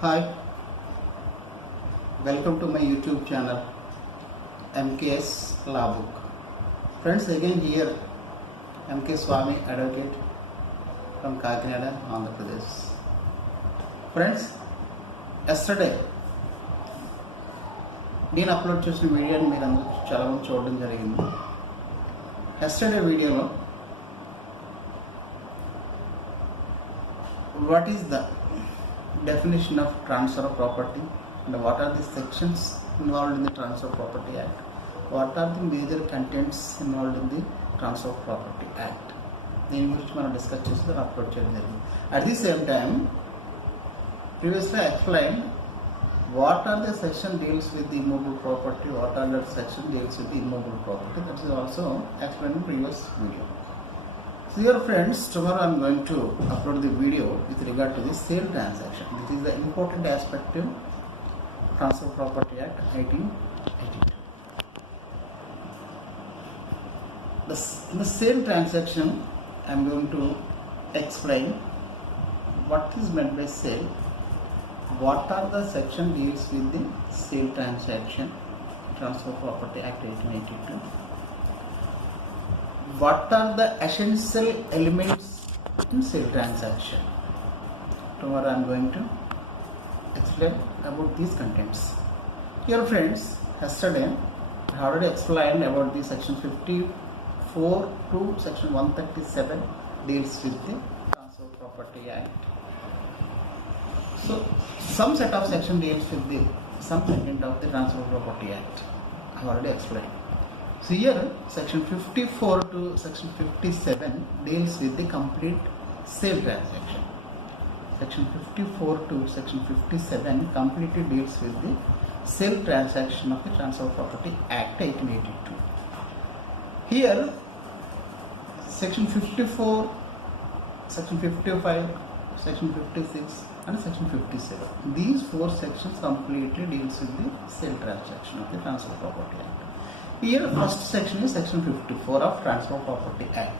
Hi, welcome to my YouTube channel MKS Law Book. Friends, again here MK Swami Advocate from Kakinada, Andhra Pradesh. Friends, yesterday నేను upload చేసిన వీడియోని మీరు అందరూ చాలా మంది చూడడం జరిగింది. yesterday వీడియోలో what is the definition of transfer of property and what are the sections involved in the Transfer of Property Act, what are the major contents involved in the Transfer of Property Act, దీని గురించి మనం discuss చేసి దాన్ని upload చేయడం జరిగింది. At the same time previously I explained what are the section deals with the immobile property, what are the section deals with the immobile property. That is also explained in previous video. So dear friends, tomorrow I am going to upload the video with regard to the sale transaction. This is the important aspect of Transfer of Property Act 1982. In the sale transaction, I am going to explain what is meant by sale, what are the section deals with the sale transaction, Transfer of Property Act 1882. What are the essential elements in sale transaction? Tomorrow I am going to explain about these contents. Dear friends, yesterday I already explained about the section 54 to section 137 deals with the Transfer of Property Act. So some set of section deals with the some content of the Transfer of Property Act. I have already explained. So here section 54 to section 57 deals with the complete sale transaction. Section 54 to section 57 completely deals with the sale transaction of the Transfer of Property Act 1882. Here section 54, section 55, section 56 and section 57. These four sections completely deals with the sale transaction of the Transfer of Property Act. Here first section is section 54 of Transfer of Property Act.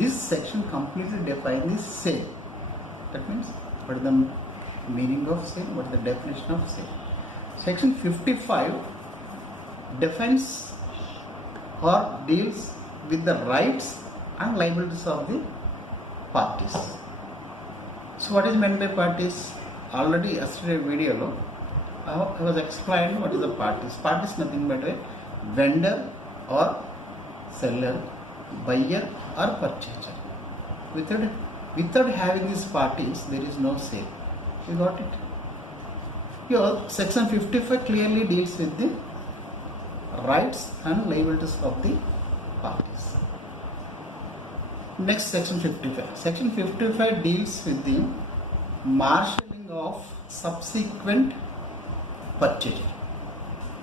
This section completely defines the sale. That means what is the meaning of sale, what is the definition of sale. Section 55 defines or deals with the rights and liabilities of the parties. So what is meant by parties? Already yesterday video I was explaining what is the parties. Parties nothing but a vendor or seller, buyer or purchaser. Without having these parties, there is no sale. You got it? Here, section 55 clearly deals with the rights and liabilities of the parties. Next, section 55. Section 55 deals with the marshalling of subsequent purchaser.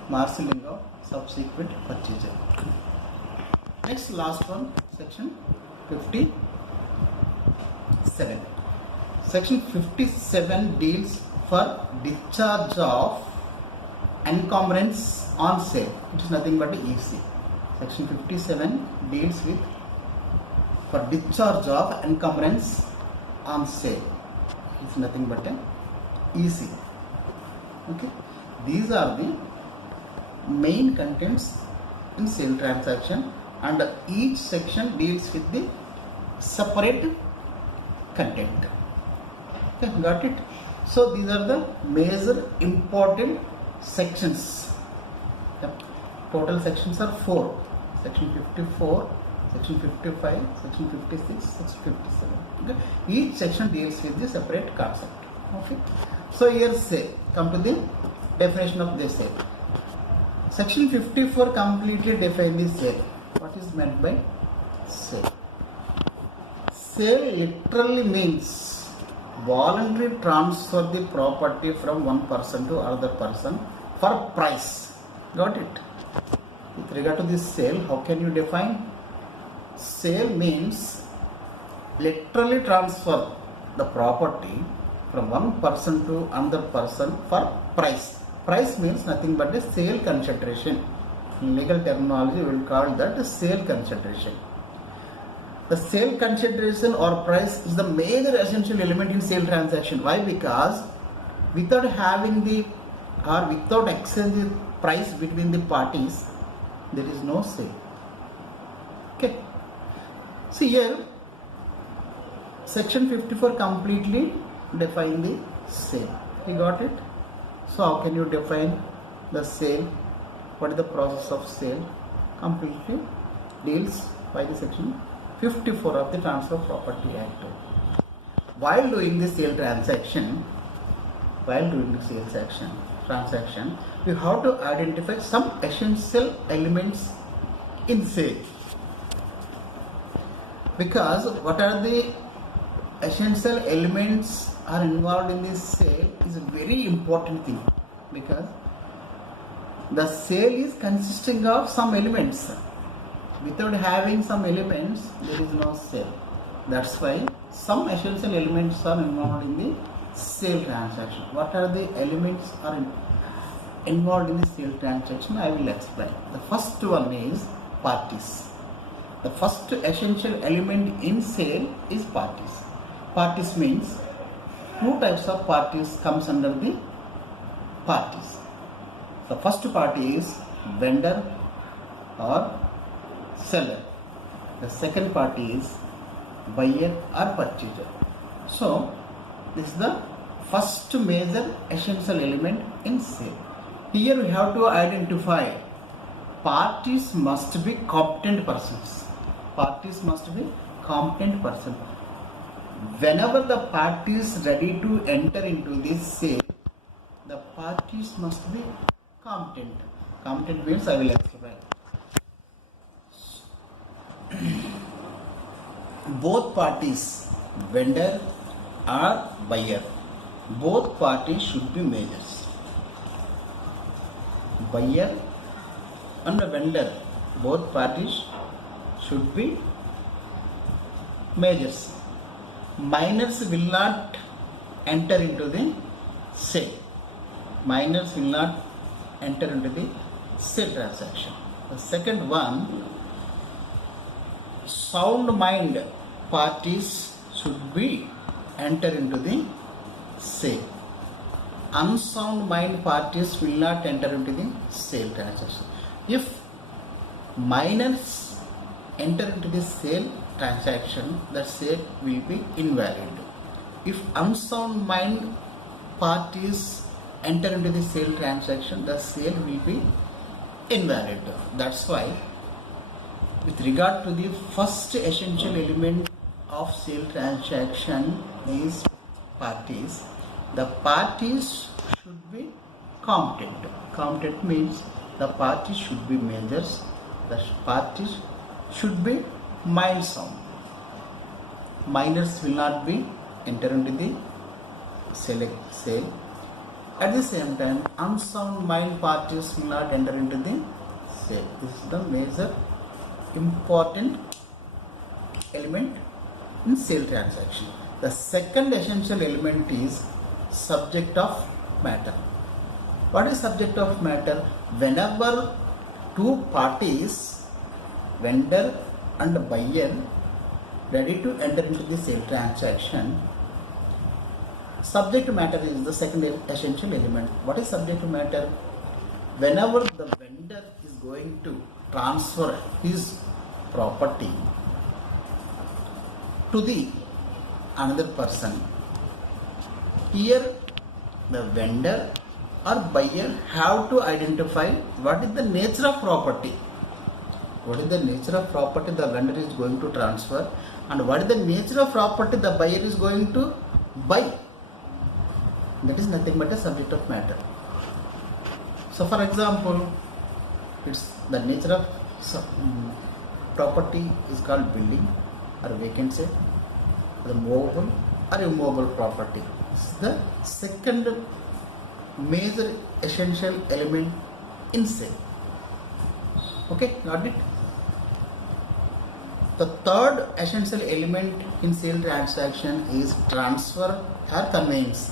Marshalling of subsequent purchaser. Next, last one, section 57. Section 57 deals for discharge of encumbrance on sale. It is nothing but EC. Section 57 deals with for discharge of encumbrance on sale. It is nothing but EC. Okay. These are the main contents in sale transaction, and each section deals with the separate content. Okay, got it? So these are the major important sections. Yep. Total sections are 4. Section 54, section 55, section 56, section 57. Okay. Each section deals with the separate concept. Okay. So here say, come to the definition of this sale. Section 54 completely defines the sale. What is meant by sale? Sale literally means voluntary transfer the property from one person to another person for price. Got it? With regard to this sale, how can you define? Sale means literally transfer the property from one person to another person for price. Price means nothing but a sale consideration. In legal terminology, we will call that a sale consideration. The sale consideration or price is the major essential element in sale transaction. Why? Because without having the or without exchanging the price between the parties, there is no sale. Okay. See here, section 54 completely define the sale. You got it? So how can you define the sale? What is the process of sale? Completely deals by the section 54 of the Transfer of Property Act. While doing the sale transaction, you have to identify some essential elements in sale. Because what are the essential elements are involved in this sale is a very important thing, because the sale is consisting of some elements. Without having some elements, there is no sale. That's why some essential elements are involved in the sale transaction. What are the elements are involved in the sale transaction? I will explain. The first one is parties. The first essential element in sale is parties. Parties means two types of parties comes under the parties. The first party is vendor or seller. The second party is buyer or purchaser. So this is the first major essential element in sale. Here we have to identify parties must be competent persons. Parties must be competent person. Whenever the party is ready to enter into this sale, the parties must be competent. Competent means I will explain. Both parties, vendor or buyer, both parties should be majors. Buyer and the vendor, both parties should be majors. Minors will not enter into the sale. Minors will not enter into the sale transaction. The second one, sound mind parties should be enter into the sale. Unsound mind parties will not enter into the sale transaction. If minors enter into the sale transaction, the sale will be invalid. If unsound mind parties enter into the sale transaction, the sale will be invalid. That's why with regard to the first essential element of sale transaction is parties. The parties should be competent. Competent means the parties should be majors. The parties should be mind sound. Minors will not be enter into the sale. At the same time, unsound mind parties will not enter into the sale. This is the major important element in sale transaction. The second essential element is subject of matter. What is subject of matter? Whenever two parties, vendor and buyer, ready to enter into the sale transaction, subject matter is the second essential element. What is subject matter? Whenever the vendor is going to transfer his property to the another person, here the vendor or buyer have to identify what is the nature of property. What is the nature of property the vendor is going to transfer, and what is the nature of property the buyer is going to buy. That is nothing but a subject of matter. So for example, it's the nature of property is called building or vacancy, the movable or immovable property. This is the second major essential element in sale. Okay, got it? The third essential element in sale transaction is transfer or conveyance.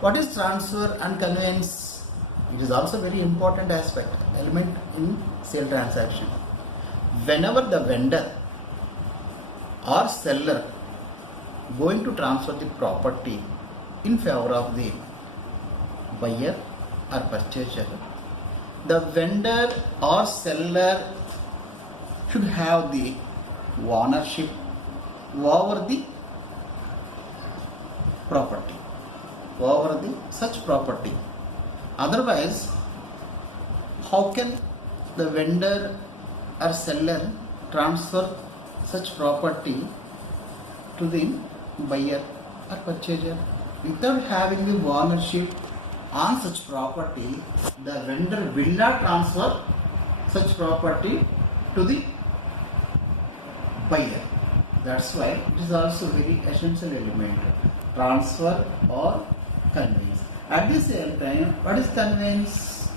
What is transfer and conveyance? It is also very important element in sale transaction. Whenever the vendor or seller going to transfer the property in favor of the buyer or purchaser, the vendor or seller should have the ownership over the property, over the such property. Otherwise, how can the vendor or seller transfer such property to the buyer or purchaser? Without having the ownership on such property, the vendor will not transfer such property to the buyer. That's why it is also very essential element, transfer or conveyance. At the same time, what is conveyance?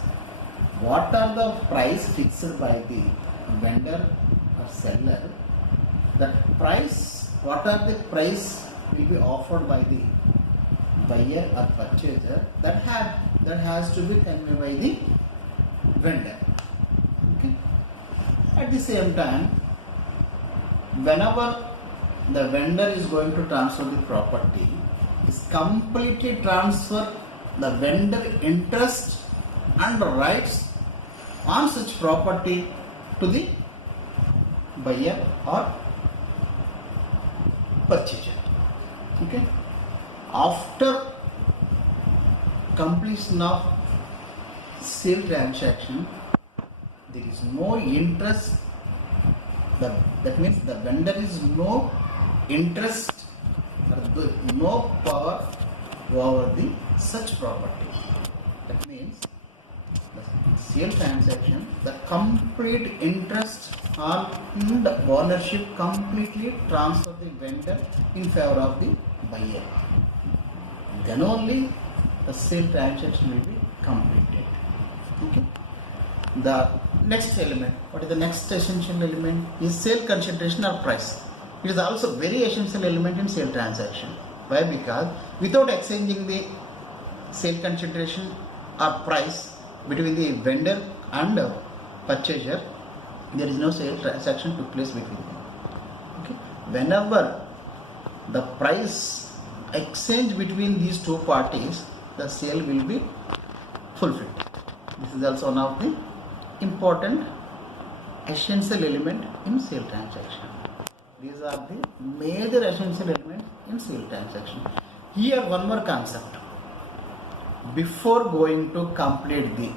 What are the price fixed by the vendor or seller? That price, what are the price will be offered by the buyer or purchaser, that has to be conveyed by the vendor. Okay. At the same time, whenever the vendor is going to transfer the property, is completely transfer the vendor interest and rights on such property to the buyer or purchaser. Okay. After completion of sale transaction, there is no interest. That means the vendor is no interest or no power over the such property. That means the sale transaction, the complete interest and the ownership completely transfer the vendor in favor of the buyer. Then only the sale transaction will be completed. Okay. The next element, what is the next essential element, is sale consideration or price. It is also very essential element in sale transaction. Why? Because without exchanging the sale consideration or price between the vendor and purchaser, there is no sale transaction took place between them. Okay. Whenever the price exchange between these two parties, the sale will be fulfilled. This is also one of the important essential element in sale transaction. These are the major essential elements in sale transaction. Here one more concept. Before going to complete the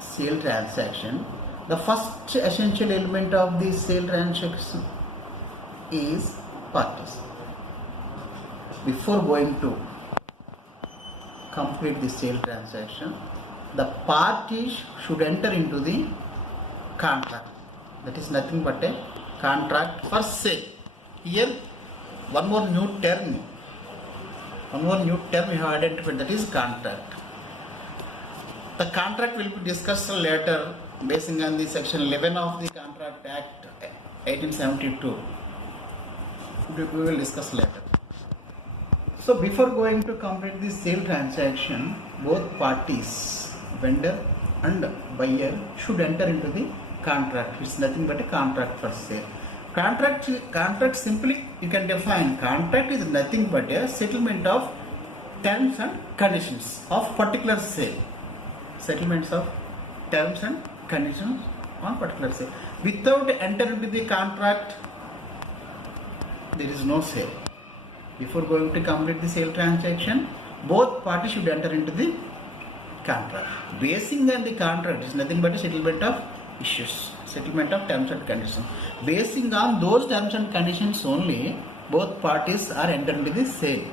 sale transaction, the first essential element of the sale transaction is parties. Before going to complete the sale transaction, the parties should enter into the contract. That is nothing but a contract for sale. Here one more new term we have identified, that is contract. The contract will be discussed later basing on the section 11 of the Contract Act 1872. We will discuss later. So before going to complete the sale transaction, both parties, vendor and buyer, should enter into the contract. It's nothing but a contract for sale. Contract simply you can define. Contract is nothing but a settlement of terms and conditions of particular sale. Settlements of terms and conditions on particular sale. Without entering into the contract, there is no sale. Before going to complete the sale transaction, both parties should enter into the contract. Basing on the contract is nothing but a settlement of issues, settlement of terms and conditions. Basing on those terms and conditions only, both parties are entered into the sale.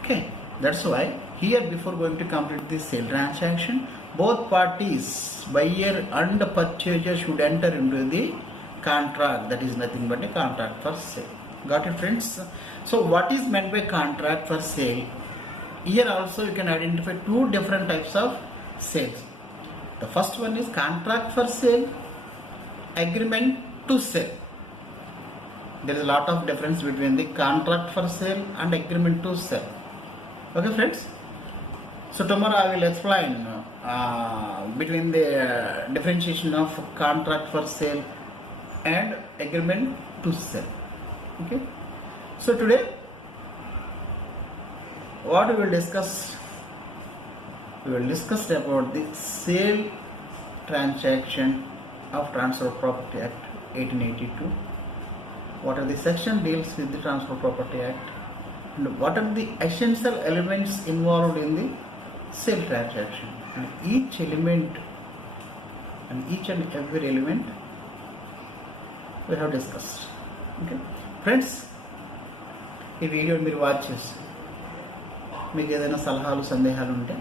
Okay, that's why here before going to complete the sale transaction, both parties, buyer and purchaser, should enter into the contract. That is nothing but a contract for sale. Got it, friends? So what is meant by contract for sale? Here also you can identify two different types of sales. The first one is contract for sale, agreement to sell. There is a lot of difference between the contract for sale and agreement to sell. Okay, friends? So tomorrow I will explain between the differentiation of contract for sale and agreement to sell. Okay. So today what we will discuss? We will discuss about the sale transaction of Transfer of Property Act 1882. What are the section deals with the Transfer of Property Act, and what are the essential elements involved in the sale transaction, and each element and each and every element we have discussed. Okay friends, ఈ video మీరు watch చేసి మీకు ఏదైనా సలహాలు సందేహాలు ఉంటే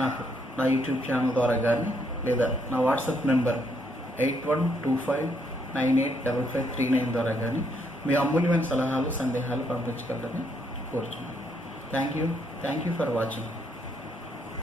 నాకు నా యూట్యూబ్ ఛానల్ ద్వారా కానీ లేదా నా వాట్సాప్ నెంబర్ 8125985539 ద్వారా కానీ మీ అమూల్యమైన సలహాలు సందేహాలు పంపించగలరని కోరుచున్నాను. Thank you for watching.